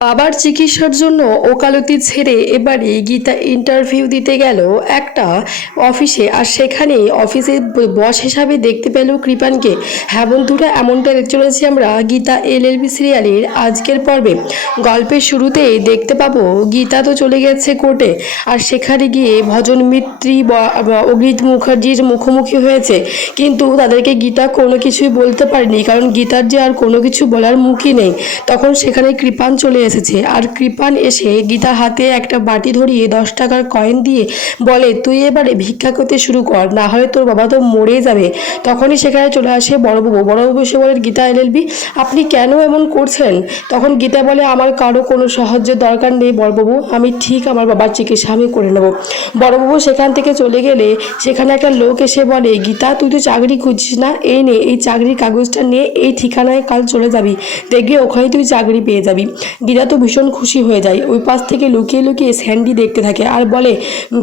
বাবার চিকিৎসার জন্য ওকালতি ছেড়ে এবারে গীতা ইন্টারভিউ দিতে গেল একটা অফিসে আর সেখানে অফিসে বস হিসাবে দেখতে পেল কৃপানকে। হ্যাঁ বন্ধুরা এমনটা দেখতে চলেছি আমরা গীতা এলএলবি সিরিয়ালের আজকের পর্বে। গল্পের শুরুতেই দেখতে পাবো গীতা তো চলে গেছে কোর্টে আর সেখানে গিয়ে ভজন মিত্রী অগ্রিত মুখার্জির মুখোমুখি হয়েছে। কিন্তু তাদেরকে গীতা কোনো কিছুই বলতে পারেনি, কারণ গীতার যে আর কোনো কিছু বলার মুখই নেই। তখন সেখানে কৃপান চলে এসেছে। আর কৃপান এসে গীতার হাতে একটা বাটি ধরিয়ে দশ টাকার কয়েন দিয়ে বলে, তুই এবারে ভিক্ষা করতে শুরু কর, না হলে তোর বাবা তো মরে যাবে। তখনই সেখানে চলে আসে বড়বাবু। বড়বাবু এসে বলেন গীতা এলএলবি আপনি কেন এমন করছেন? তখন গীতা বলে, আমার কারও কোনো সাহায্যের দরকার নেই বড়বাবু, আমি ঠিক আমার বাবার চিকিৎসা আমি করে নেব। বড়বাবু সেখান থেকে চলে গেলে সেখানে একটা লোক এসে বলে, গীতা, তুই তো চাকরি খুঁজছিস না, এই নে, এই চাকরির কাগজটা নিয়ে এই ঠিকানায় কাল চলে যাবি। দেখবি ওখানে তুই চাকরি পেয়ে যাবি। গীতা তো ভীষণ খুশি হয়ে যায়। ওই পাশ থেকে লুকিয়ে লুকিয়ে স্যান্ডি দেখতে থাকে আর বলে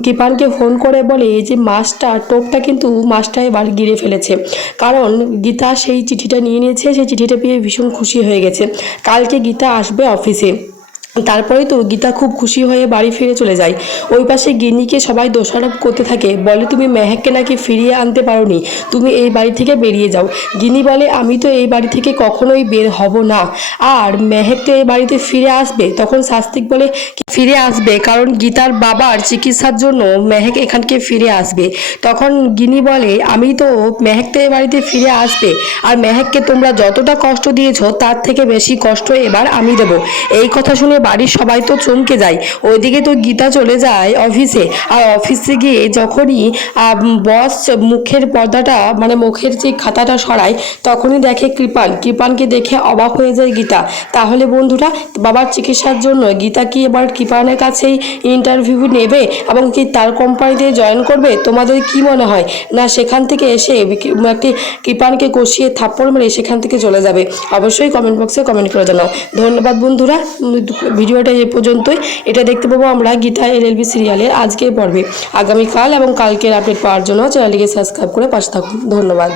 কিপানকে ফোন করে বলে যে মাছটা, টোপটা কিন্তু মাছটা এবার গিরে ফেলেছে। কারণ গীতা সেই চিঠিটা নিয়ে নিয়েছে, সেই চিঠিটা পেয়ে ভীষণ খুশি হয়ে গেছে। কালকে গীতা আসবে অফিসে। তারপরেই তো গীতা খুব খুশি হয়ে বাড়ি ফিরে চলে যায়। ওই পাশে গিন্নিকে সবাই দোষারোপ করতে থাকে। বলে, তুমি মেহেককে নাকি ফিরিয়ে আনতে পারোনি? তুমি এই বাড়ি থেকে বেরিয়ে যাও। গিন্নি বলে, আমি তো এই বাড়ি থেকে কখনোই বের হব না। আর মেহেক তো এই বাড়িতে ফিরে আসবে। তখন শাস্তিক বলে, ফিরে আসবে, কারণ গীতার বাবার চিকিৎসার জন্য মেহেক এখানকে ফিরে আসবে। তখন গিনি বলে, আমি তো মেহেক তো এ বাড়িতে ফিরে আসবে। আর মেহেককে তোমরা যতটা কষ্ট দিয়েছ, তার থেকে বেশি কষ্ট এবার আমি দেব। এই কথা শুনে বাড়ির সবাই তো চমকে যায়। ওইদিকে তো গীতা চলে যায় অফিসে আর অফিসে গিয়ে যখনই বস মুখের পর্দাটা মানে মুখের যে খাতাটা সরায়, তখনই দেখে কৃপান কৃপানকে দেখে অবাক হয়ে যায় গীতা। তাহলে বন্ধুরা, বাবার চিকিৎসার জন্য গীতা কি এবার কৃপানের কাছেই ইন্টারভিউ নেবে এবং কি তার কোম্পানিতে জয়েন করবে? তোমাদের কি মনে হয়? না সেখান থেকে এসে একটি কৃপানকে কষিয়ে থাপ্পড় মেরে সেখান থেকে চলে যাবে? অবশ্যই কমেন্ট বক্সে কমেন্ট করে জানাও। ধন্যবাদ বন্ধুরা। ভিডিওটা এ পর্যন্তই। এটা দেখতে পাবো আমরা গীতা এলএলবি সিরিয়ালের আজকের পর্বে। আগামীকাল এবং কালকের আপডেট পাওয়ার জন্য চ্যানেলটিকে সাবস্ক্রাইব করে পাশে থাকুন। ধন্যবাদ।